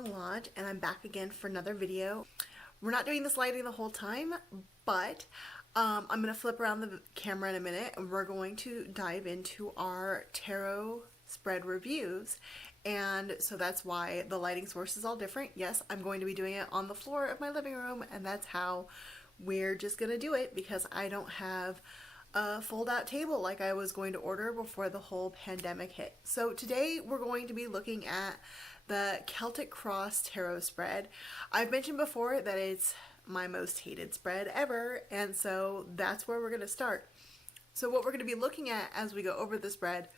CrowSong launch, and I'm back again for another video. We're not doing this lighting the whole time, but I'm going to flip around the camera in a minute and we're going to dive into our tarot spread reviews. And so that's why the lighting source is all different. Yes, I'm going to be doing it on the floor of my living room, and that's how we're just going to do it because I don't have a fold-out table like I was going to order before the whole pandemic hit. So today we're going to be looking at the Celtic Cross Tarot spread. I've mentioned before that it's my most hated spread ever, and so that's where we're going to start. So what we're going to be looking at as we go over the spread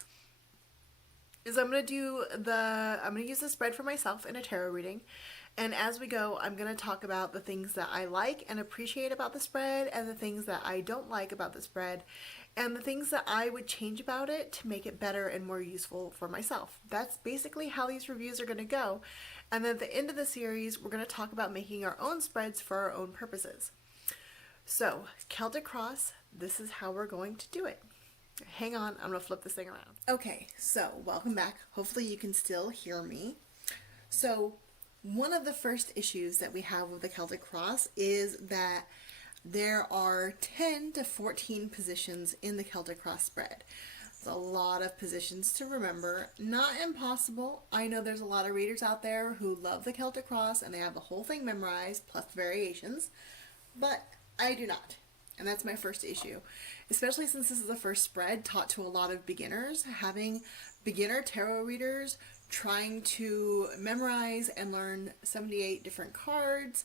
is I'm going to use the spread for myself in a tarot reading. And as we go, I'm going to talk about the things that I like and appreciate about the spread, and the things that I don't like about the spread, and the things that I would change about it to make it better and more useful for myself. That's basically how these reviews are going to go. And then at the end of the series, we're going to talk about making our own spreads for our own purposes. So, Celtic Cross, this is how we're going to do it. Hang on, I'm going to flip this thing around. Okay, so welcome back. Hopefully you can still hear me. So, one of the first issues that we have with the Celtic Cross is that there are 10 to 14 positions in the Celtic Cross spread. It's a lot of positions to remember. Not impossible. I know there's a lot of readers out there who love the Celtic Cross and they have the whole thing memorized plus variations, but I do not. And that's my first issue. Especially since this is the first spread taught to a lot of beginners. Having beginner tarot readers trying to memorize and learn 78 different cards,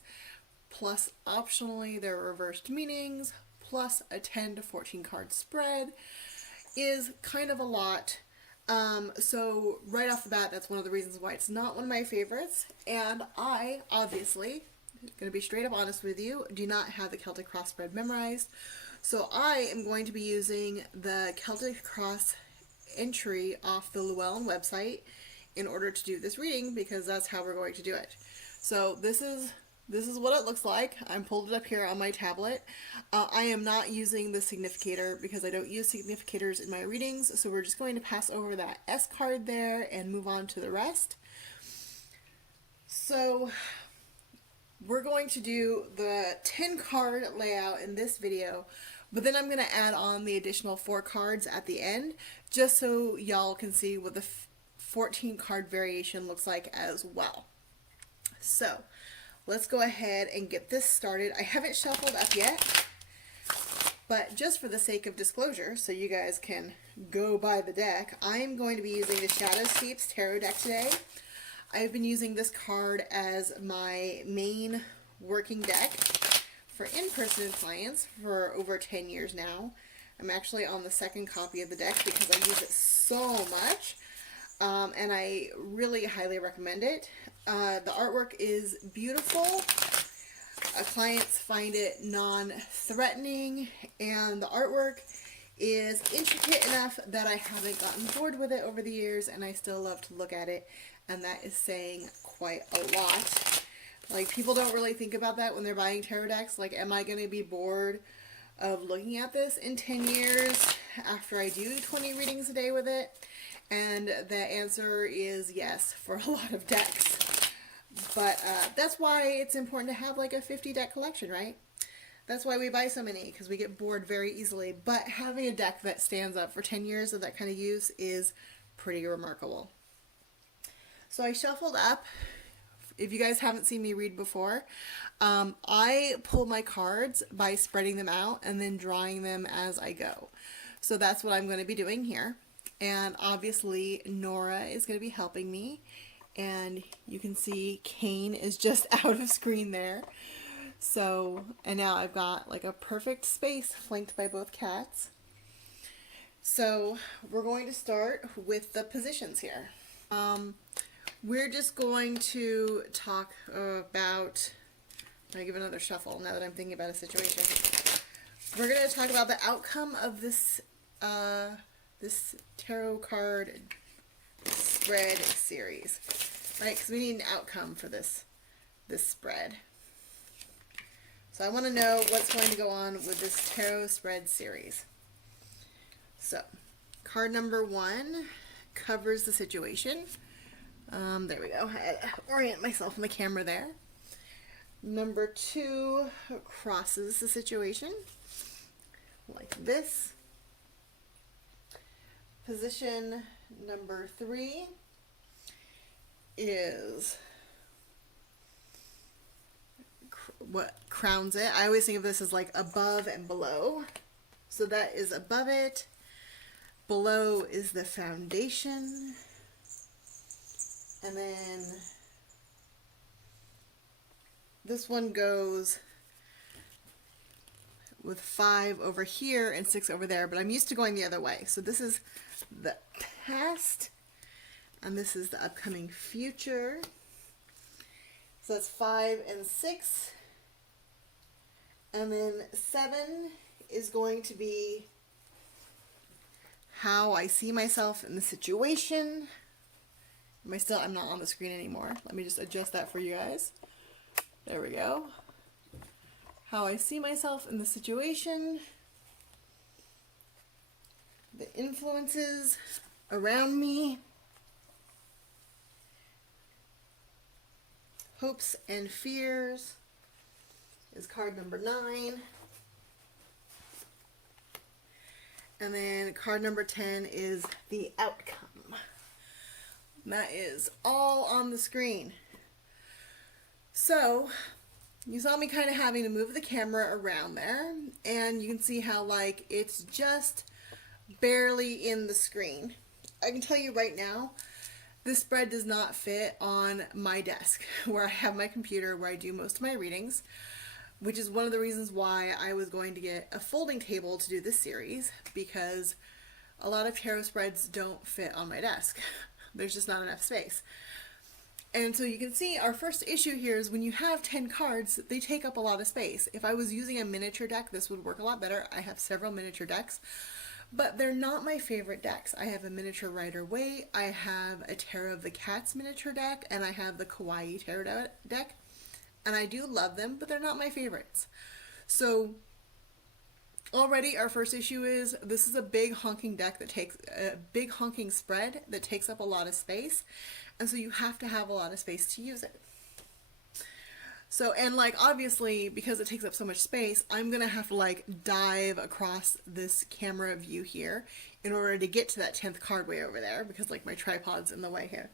plus optionally their reversed meanings, plus a 10 to 14 card spread is kind of a lot. So right off the bat, that's one of the reasons why it's not one of my favorites. And I, obviously, going to be straight up honest with you, do not have the Celtic Cross spread memorized. So I am going to be using the Celtic Cross entry off the Llewelyn website in order to do this reading, because that's how we're going to do it. So this is what it looks like. I'm pulled it up here on my tablet. I am not using the significator because I don't use significators in my readings, so we're just going to pass over that S card there and move on to the rest. So we're going to do the 10 card layout in this video, but then I'm going to add on the additional 4 cards at the end just so y'all can see what the 14 card variation looks like as well. So let's go ahead and get this started. I haven't shuffled up yet, but just for the sake of disclosure, so you guys can go by the deck, I am going to be using the Shadowscapes tarot deck today. I've been using this card as my main working deck for in-person clients for over 10 years now. I'm actually on the second copy of the deck because I use it so much. And I really highly recommend it. The artwork is beautiful. Clients find it non-threatening, and the artwork is intricate enough that I haven't gotten bored with it over the years, and I still love to look at it, and that is saying quite a lot. Like, people don't really think about that when they're buying tarot decks. Like, am I going to be bored of looking at this in 10 years after I do 20 readings a day with it? And the answer is yes for a lot of decks. But that's why it's important to have like a 50 deck collection, right? That's why we buy so many, because we get bored very easily. But having a deck that stands up for 10 years of that kind of use is pretty remarkable. So I shuffled up. If you guys haven't seen me read before, I pull my cards by spreading them out and then drawing them as I go. So that's what I'm going to be doing here. And obviously Nora is going to be helping me, and you can see Kane is just out of screen there. So, and now I've got like a perfect space flanked by both cats. So we're going to start with the positions here. We're just going to talk about, I give another shuffle now that I'm thinking about a situation. We're going to talk about the outcome of this this tarot card spread series, right? Because we need an outcome for this spread. So I want to know what's going to go on with this tarot spread series. So card number 1 covers the situation. There we go. I had to orient myself in the camera there. Number 2 crosses the situation like this. Position number 3 is what crowns it. I always think of this as like above and below. So that is above it. Below is the foundation. And then this one goes with 5 over here and 6 over there, but I'm used to going the other way. So this is the past, and this is the upcoming future. So that's 5 and 6. And then 7 is going to be how I see myself in the situation. I'm not on the screen anymore. Let me just adjust that for you guys. There we go. How I see myself in the situation. The influences around me. Hopes and fears is card number 9. And then card number 10 is the outcome. That is all on the screen. So, you saw me kind of having to move the camera around there, and you can see how like it's just barely in the screen. I can tell you right now, this spread does not fit on my desk where I have my computer where I do most of my readings, which is one of the reasons why I was going to get a folding table to do this series, because a lot of tarot spreads don't fit on my desk. There's just not enough space. And so you can see our first issue here is when you have 10 cards, they take up a lot of space. If I was using a miniature deck, this would work a lot better. I have several miniature decks, but they're not my favorite decks. I have a miniature Rider-Waite, I have a Tarot of the Cats miniature deck, and I have the Kawaii Tarot deck. And I do love them, but they're not my favorites. So already our first issue is this is a big honking deck that takes a big honking spread that takes up a lot of space, and so you have to have a lot of space to use it. So, and like obviously because it takes up so much space, I'm gonna have to like dive across this camera view here in order to get to that 10th card way over there, because like my tripod's in the way here.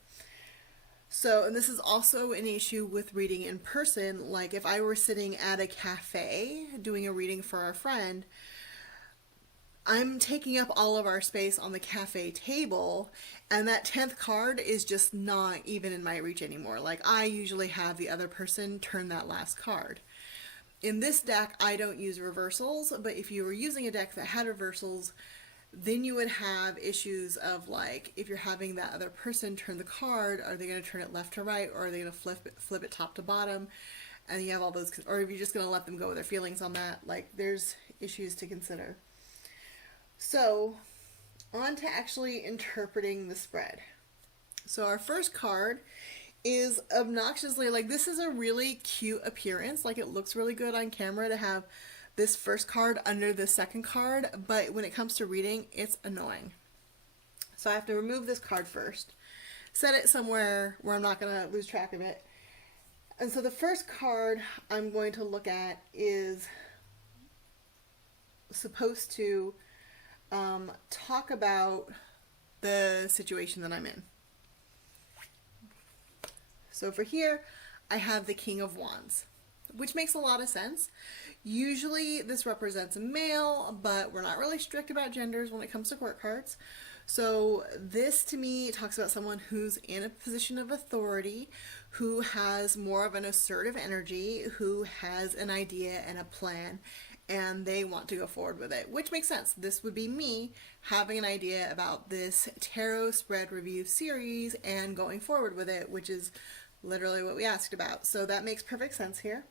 So, and this is also an issue with reading in person. Like if I were sitting at a cafe doing a reading for our friend, I'm taking up all of our space on the cafe table, and that 10th card is just not even in my reach anymore. Like I usually have the other person turn that last card. In this deck, I don't use reversals, but if you were using a deck that had reversals, then you would have issues of like, if you're having that other person turn the card, are they going to turn it left to right, or are they going to flip it top to bottom? And you have all those, or if you're just going to let them go with their feelings on that, like there's issues to consider. So, on to actually interpreting the spread. So our first card is obnoxiously, like this is a really cute appearance, like it looks really good on camera to have this first card under the second card, but when it comes to reading, it's annoying. So I have to remove this card first, set it somewhere where I'm not going to lose track of it. And so the first card I'm going to look at is supposed to talk about the situation that I'm in. So for here, I have the King of Wands, which makes a lot of sense. Usually this represents a male, but we're not really strict about genders when it comes to court cards. So this to me talks about someone who's in a position of authority, who has more of an assertive energy, who has an idea and a plan, and they want to go forward with it, which makes sense. This would be me having an idea about this tarot spread review series and going forward with it, which is literally what we asked about. So that makes perfect sense here.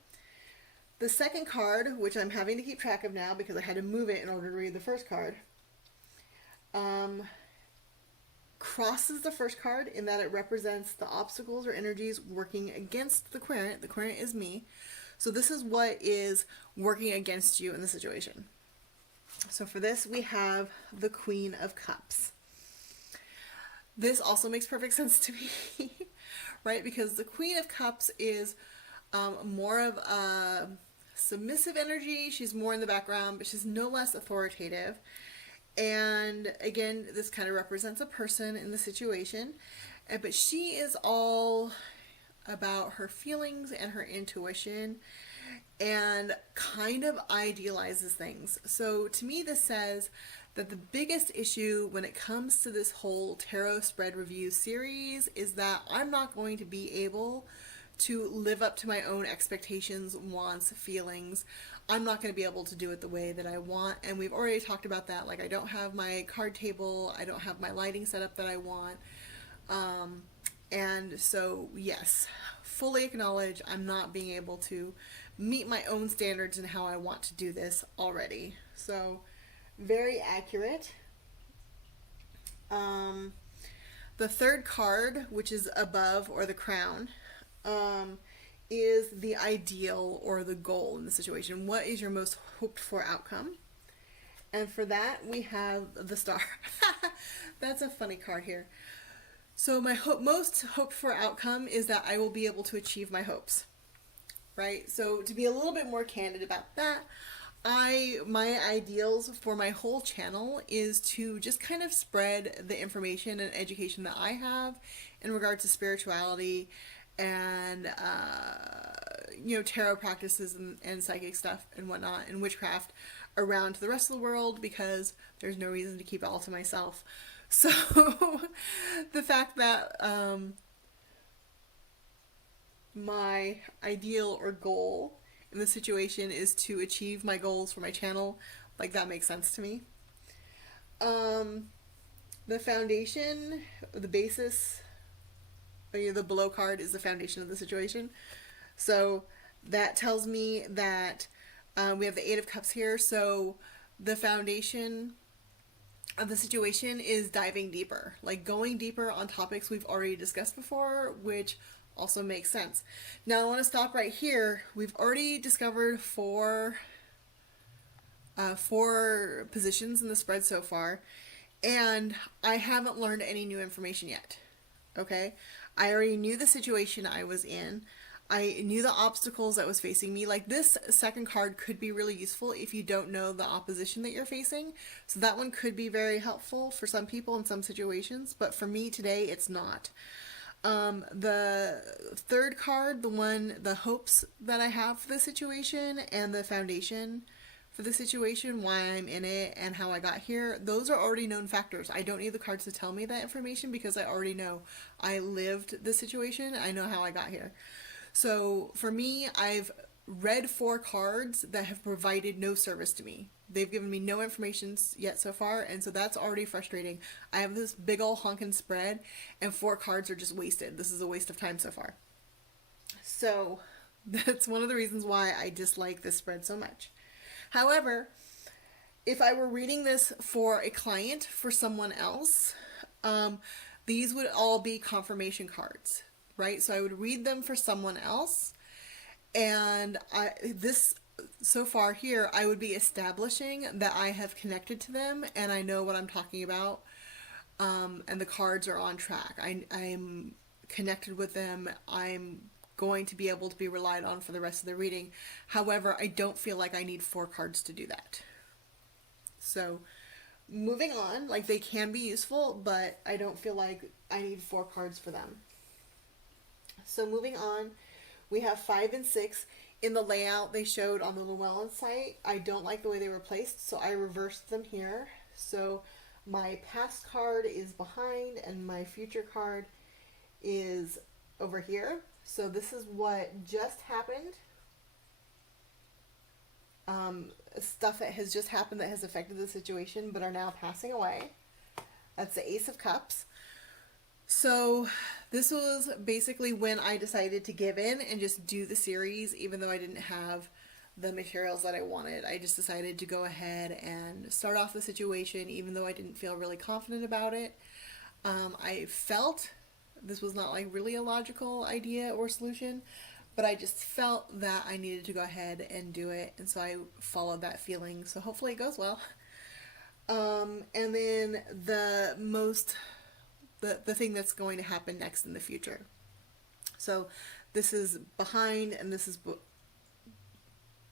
The second card, which I'm having to keep track of now because I had to move it in order to read the first card, crosses the first card in that it represents the obstacles or energies working against the querent. The querent is me. So this is what is working against you in the situation. So for this, we have the Queen of Cups. This also makes perfect sense to me. right? Because the Queen of Cups is more of a submissive energy. She's more in the background, but she's no less authoritative. And again, this kind of represents a person in the situation. But she is all about her feelings and her intuition and kind of idealizes things. So to me, this says that the biggest issue when it comes to this whole tarot spread review series is that I'm not going to be able to live up to my own expectations, wants, feelings. I'm not going to be able to do it the way that I want. And we've already talked about that. Like, I don't have my card table. I don't have my lighting setup that I want. And so, yes, fully acknowledge I'm not being able to meet my own standards and how I want to do this already. So, very accurate. The third card, which is above, or the crown, is the ideal or the goal in the situation. What is your most hoped for outcome? And for that, we have the star. That's a funny card here. So my most hoped for outcome is that I will be able to achieve my hopes, right? So to be a little bit more candid about that, my ideals for my whole channel is to just kind of spread the information and education that I have in regard to spirituality and tarot practices and psychic stuff and whatnot and witchcraft around to the rest of the world, because there's no reason to keep it all to myself. So the fact that my ideal or goal in the situation is to achieve my goals for my channel, like, that makes sense to me. The foundation, the basis, the below card is the foundation of the situation. So that tells me that we have the Eight of Cups here. So the foundation of the situation is diving deeper, like going deeper on topics we've already discussed before, which also makes sense. Now I want to stop right here. We've already discovered four positions in the spread so far, and I haven't learned any new information yet. Okay, I already knew the situation I was in. I knew the obstacles that was facing me. Like, this second card could be really useful if you don't know the opposition that you're facing. So that one could be very helpful for some people in some situations, but for me today, it's not. The third card, the hopes that I have for the situation and the foundation for the situation, why I'm in it and how I got here, those are already known factors. I don't need the cards to tell me that information because I already know. I lived the situation. I know how I got here. So for me, I've read 4 cards that have provided no service to me. They've given me no information yet so far, and so that's already frustrating. I have this big ol' honkin' spread, and 4 cards are just wasted. This is a waste of time so far. So that's one of the reasons why I dislike this spread so much. However, if I were reading this for a client, for someone else, these would all be confirmation cards, right? So I would read them for someone else, and so far here, I would be establishing that I have connected to them and I know what I'm talking about, and the cards are on track. I'm connected with them. I'm going to be able to be relied on for the rest of the reading. However, I don't feel like I need 4 cards to do that. So moving on, like, they can be useful, but I don't feel like I need 4 cards for them. So moving on, we have 5 and 6. In the layout they showed on the Llewelyn site, I don't like the way they were placed, so I reversed them here. So my past card is behind and my future card is over here. So this is what just happened. Stuff that has just happened that has affected the situation but are now passing away. That's the Ace of Cups. So this was basically when I decided to give in and just do the series, even though I didn't have the materials that I wanted. I just decided to go ahead and start off the situation, even though I didn't feel really confident about it. I felt this was not like really a logical idea or solution, but I just felt that I needed to go ahead and do it, and so I followed that feeling. So hopefully it goes well. And then the thing that's going to happen next in the future. So this is behind, and this is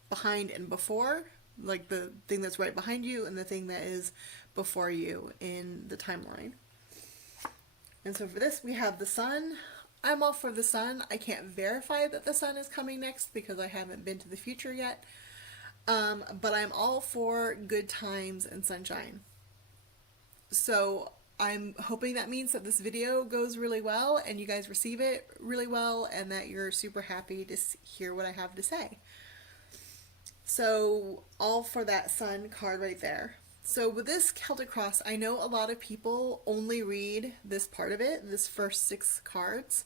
behind and before, like the thing that's right behind you and the thing that is before you in the timeline. And so for this, we have the sun. I'm all for the sun. I can't verify that the sun is coming next because I haven't been to the future yet. But I'm all for good times and sunshine. So I'm hoping that means that this video goes really well and you guys receive it really well and that you're super happy to hear what I have to say. So all for that sun card right there. So with this Celtic Cross, I know a lot of people only read this part of it, this first 6 cards,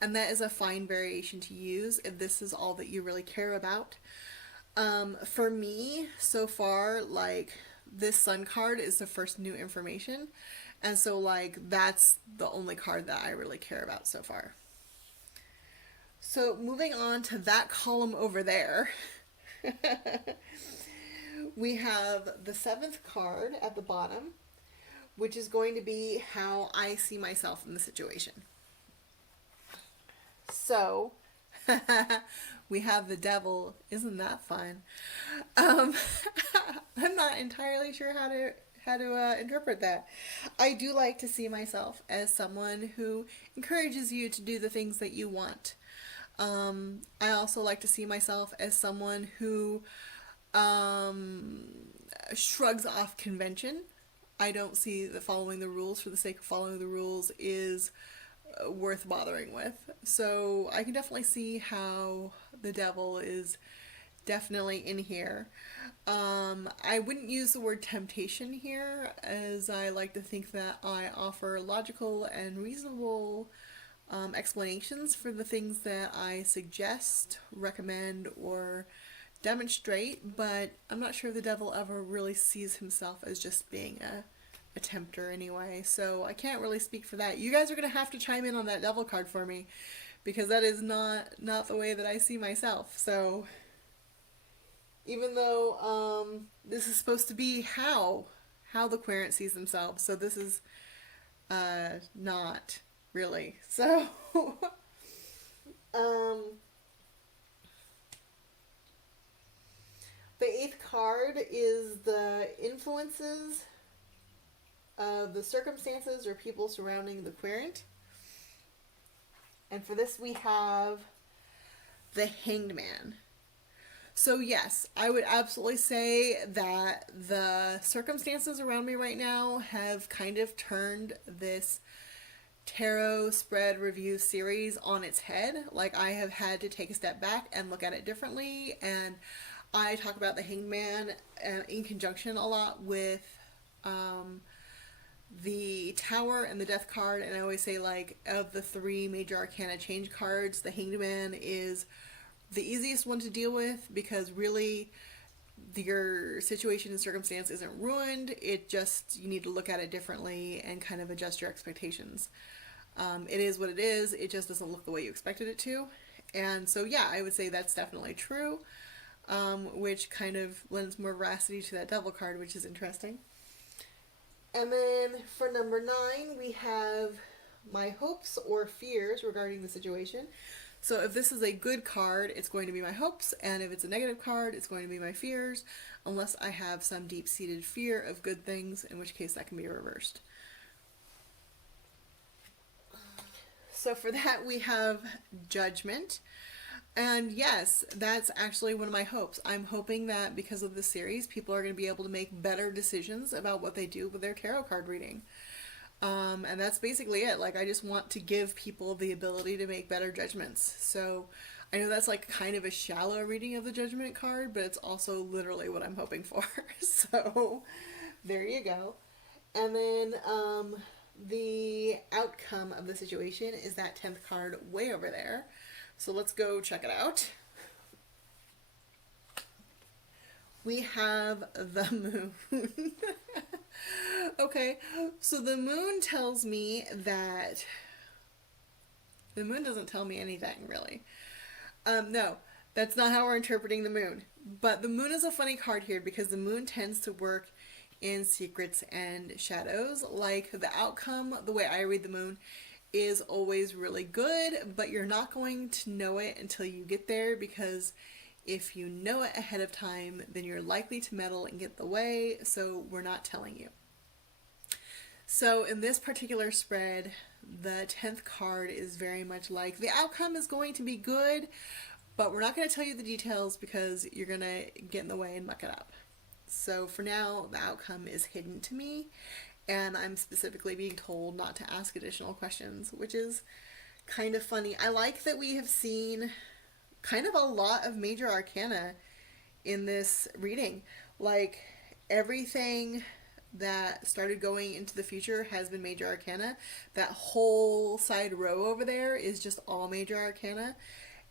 and that is a fine variation to use if this is all that you really care about. For me, so far, like, this sun card is the first new information, and so, like, that's the only card that I really care about so far. So moving on to that column over there, we have the 7th card at the bottom, which is going to be how I see myself in the situation. So, we have the devil. Isn't that fun? I'm not entirely sure how to interpret that. I do like to see myself as someone who encourages you to do the things that you want. I also like to see myself as someone who shrugs off convention. I don't see that following the rules for the sake of following the rules is worth bothering with. So I can definitely see how the devil is definitely in here. I wouldn't use the word temptation here, as I like to think that I offer logical and reasonable explanations for the things that I suggest, recommend, or demonstrate, but I'm not sure the devil ever really sees himself as just being a tempter anyway, so I can't really speak for that. You guys are going to have to chime in on that devil card for me, because that is not the way that I see myself. So even though this is supposed to be how the querent sees themselves, so this is not really. So the 8th card is the influences of the circumstances or people surrounding the querent. And for this we have the Hanged Man. So yes, I would absolutely say that the circumstances around me right now have kind of turned this tarot spread review series on its head. Like, I have had to take a step back and look at it differently, and I talk about the Hanged Man in conjunction a lot with the Tower and the Death card, and I always say, like, of the 3 major arcana change cards, the Hanged Man is the easiest one to deal with, because really your situation and circumstance isn't ruined. It just, you need to look at it differently and kind of adjust your expectations. It is what it is. It just doesn't look the way you expected it to. And so yeah, I would say that's definitely true, which kind of lends more veracity to that devil card, which is interesting. And then for number 9, we have my hopes or fears regarding the situation. So if this is a good card, it's going to be my hopes, and if it's a negative card, it's going to be my fears, unless I have some deep-seated fear of good things, in which case that can be reversed. So for that, we have Judgment. And yes, that's actually one of my hopes. I'm hoping that because of this series, people are going to be able to make better decisions about what they do with their tarot card reading. And that's basically it. Like, I just want to give people the ability to make better judgments. So I know that's like kind of a shallow reading of the Judgment card, but it's also literally what I'm hoping for. So there you go. And then the outcome of the situation is that 10th card way over there. So let's go check it out. We have the moon. Okay, so the moon tells me that... The moon doesn't tell me anything, really. No, that's not how we're interpreting the moon. But the moon is a funny card here because the moon tends to work in secrets and shadows. Like, the outcome, the way I read the moon, is always really good, but you're not going to know it until you get there, because if you know it ahead of time, then you're likely to meddle and get the way, so we're not telling you. So in this particular spread, the 10th card is very much like, the outcome is going to be good, but we're not going to tell you the details because you're going to get in the way and muck it up. So for now, the outcome is hidden to me, and I'm specifically being told not to ask additional questions, which is kind of funny. I like that we have seen kind of a lot of major arcana in this reading. Like, everything that started going into the future has been major arcana. That whole side row over there is just all major arcana.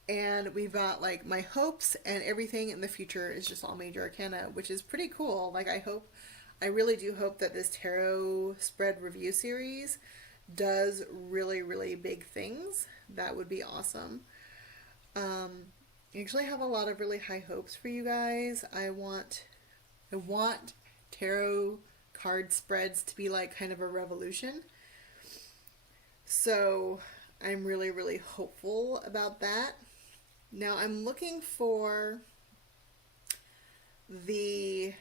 And we've got like my hopes, and everything in the future is just all major arcana, which is pretty cool. Like, I really do hope that this tarot spread review series does really, really big things. That would be awesome. I actually have a lot of really high hopes for you guys. I want tarot card spreads to be like kind of a revolution. So I'm really, really hopeful about that. Now I'm looking for the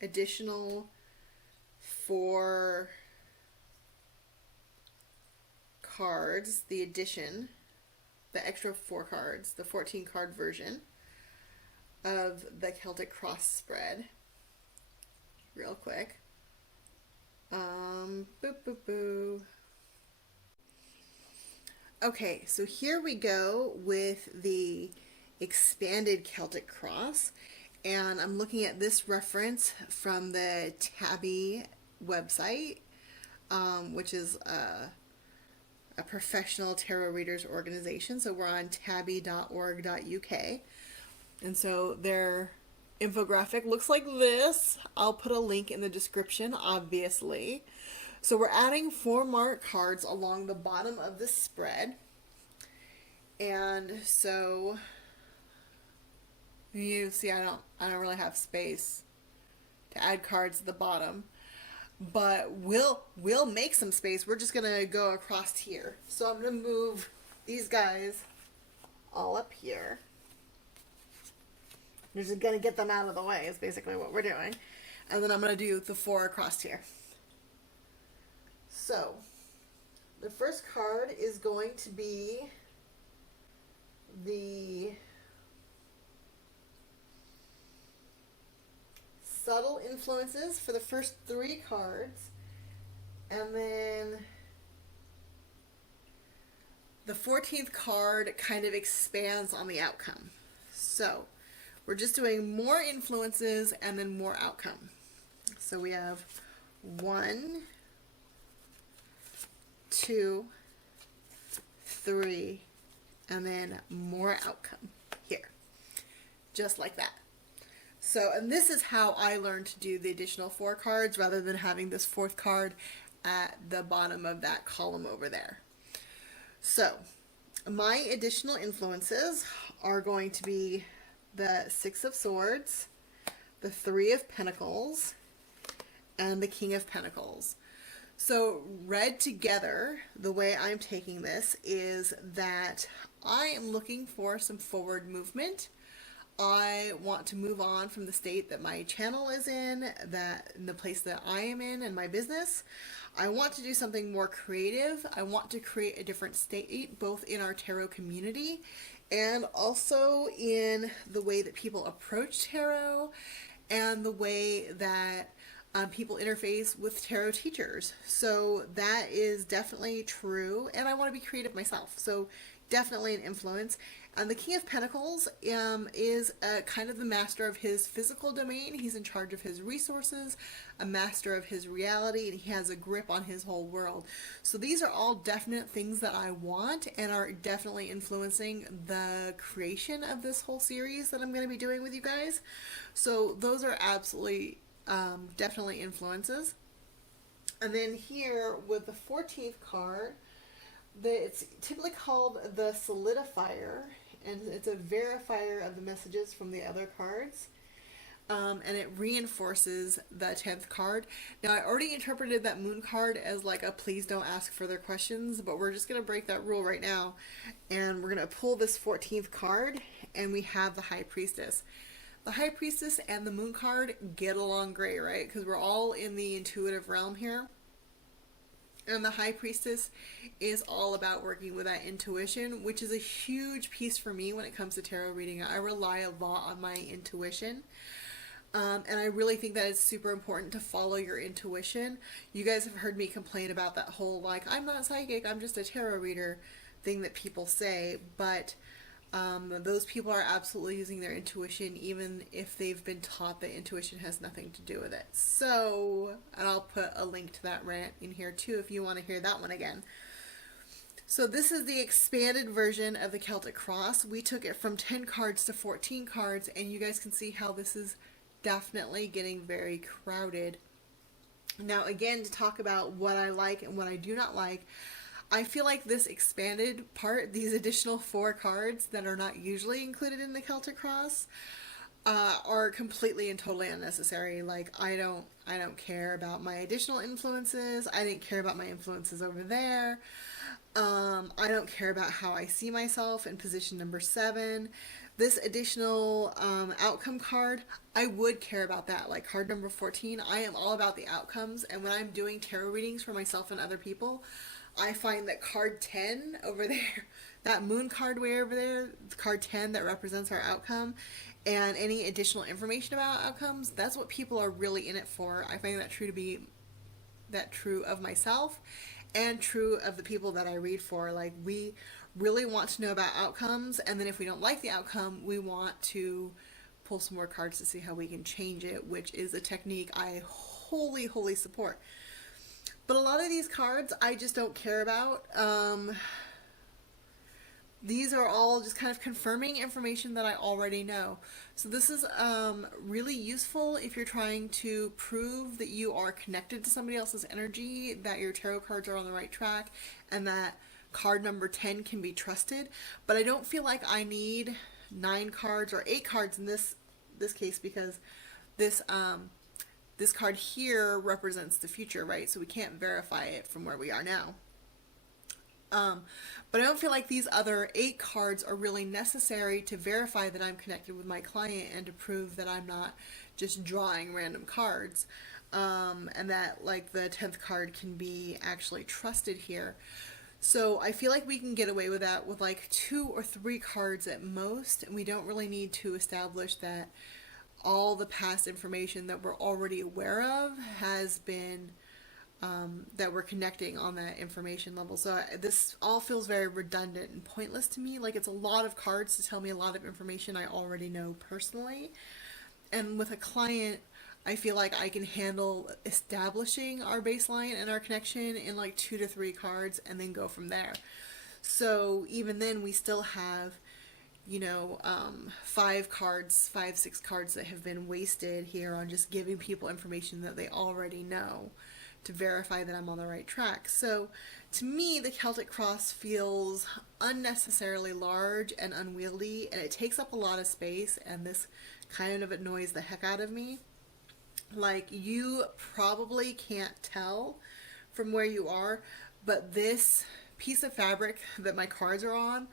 additional 4 cards, the addition, the extra 4 cards, the 14 card version of the Celtic Cross Spread. Real quick. Boo. Okay, so here we go with the Expanded Celtic Cross, and I'm looking at this reference from the TABI website, which is a professional tarot readers organization. So we're on tabi.org.uk, and so their infographic looks like this. I'll put a link in the description, obviously. So we're adding 4 mark cards along the bottom of the spread. And so you see I don't really have space to add cards at the bottom, but we'll make some space. We're just gonna go across here. So I'm gonna move these guys all up here. We're just gonna get them out of the way is basically what we're doing. And then I'm gonna do the 4 across here. So, the first card is going to be the subtle influences for the first 3 cards, and then the 14th card kind of expands on the outcome. So, we're just doing more influences and then more outcome. So we have 1, 2, 3, and then more outcome here. Just like that. So, and this is how I learned to do the additional 4 cards rather than having this 4th card at the bottom of that column over there. So, my additional influences are going to be the 6 of Swords, the 3 of Pentacles, and the King of Pentacles. So read together, the way I'm taking this is that I am looking for some forward movement. I want to move on from the state that my channel is in the place that I am in my business. I want to do something more creative. I want to create a different state, both in our tarot community and also in the way that people approach tarot and the way that people interface with tarot teachers. So that is definitely true, and I want to be creative myself, so definitely an influence. And the King of Pentacles is kind of the master of his physical domain. He's in charge of his resources, a master of his reality, and he has a grip on his whole world. So these are all definite things that I want and are definitely influencing the creation of this whole series that I'm going to be doing with you guys. So those are absolutely definitely influences. And then here with the 14th card, it's typically called the Solidifier, and it's a verifier of the messages from the other cards. and it reinforces the 10th card. Now, I already interpreted that moon card as like a please don't ask further questions, but we're just going to break that rule right now. And we're going to pull this 14th card, and we have the High Priestess. The High Priestess and the moon card get along great, right? Because we're all in the intuitive realm here. And the High Priestess is all about working with that intuition, which is a huge piece for me when it comes to tarot reading. I rely a lot on my intuition. And I really think that it's super important to follow your intuition. You guys have heard me complain about that whole, like, I'm not psychic, I'm just a tarot reader thing that people say. But those people are absolutely using their intuition, even if they've been taught that intuition has nothing to do with it. So, and I'll put a link to that rant in here too if you want to hear that one again. So this is the expanded version of the Celtic Cross. We took it from 10 cards to 14 cards, and you guys can see how this is definitely getting very crowded. Now, again, to talk about what I like and what I do not like, I feel like this expanded part, these additional 4 cards that are not usually included in the Celtic Cross, are completely and totally unnecessary. Like, I don't care about my additional influences. I didn't care about my influences over there. I don't care about how I see myself in position number 7. This additional outcome card, I would care about that. Like card number 14, I am all about the outcomes. And when I'm doing tarot readings for myself and other people, I find that card 10 over there, that moon card way over there, card 10 that represents our outcome, and any additional information about outcomes, that's what people are really in it for. I find that true of myself and true of the people that I read for. Like, we really want to know about outcomes, and then if we don't like the outcome, we want to pull some more cards to see how we can change it, which is a technique I wholly support. But a lot of these cards I just don't care about. These are all just kind of confirming information that I already know. So this is really useful if you're trying to prove that you are connected to somebody else's energy, that your tarot cards are on the right track, and that card number 10 can be trusted. But I don't feel like I need 9 cards or 8 cards in this case, because this card here represents the future, right? So we can't verify it from where we are now. But I don't feel like these other 8 cards are really necessary to verify that I'm connected with my client and to prove that I'm not just drawing random cards. And that, like, the 10th card can be actually trusted here. So I feel like we can get away with that with like 2 or 3 cards at most, and we don't really need to establish that all the past information that we're already aware of has been, that we're connecting on that information level. So this all feels very redundant and pointless to me. Like, it's a lot of cards to tell me a lot of information I already know personally. And with a client, I feel like I can handle establishing our baseline and our connection in like 2 to 3 cards and then go from there. So even then, we still have, 5 cards, 6 cards that have been wasted here on just giving people information that they already know to verify that I'm on the right track. So to me, the Celtic Cross feels unnecessarily large and unwieldy, and it takes up a lot of space, and this kind of annoys the heck out of me. Like, you probably can't tell from where you are, but this piece of fabric that my cards are on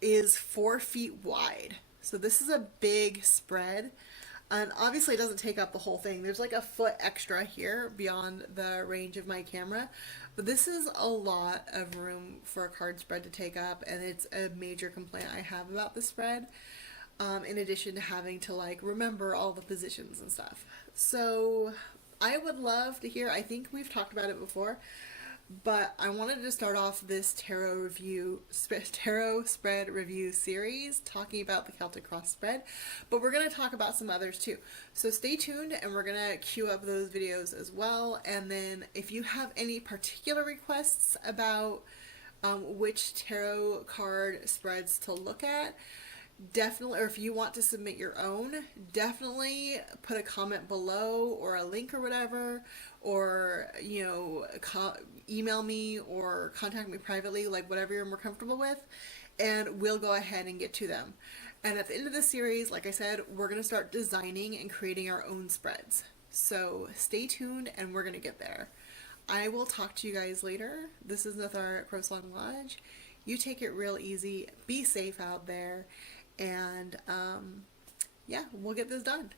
is 4 feet wide. So this is a big spread. And obviously it doesn't take up the whole thing. There's like a foot extra here beyond the range of my camera. But this is a lot of room for a card spread to take up, and it's a major complaint I have about the spread. In addition to having to like remember all the positions and stuff. So I would love to hear, I think we've talked about it before, but I wanted to start off this tarot spread review series talking about the Celtic Cross spread, but we're going to talk about some others too. So stay tuned, and we're going to queue up those videos as well. And then if you have any particular requests about which tarot card spreads to look at, definitely, or if you want to submit your own, definitely put a comment below or a link or whatever, or email me or contact me privately, like whatever you're more comfortable with, and we'll go ahead and get to them. And at the end of this series, like I said, we're going to start designing and creating our own spreads. So stay tuned and we're going to get there. I will talk to you guys later. This is Nathar at CrowSong Lodge. You take it real easy. Be safe out there. And yeah, we'll get this done.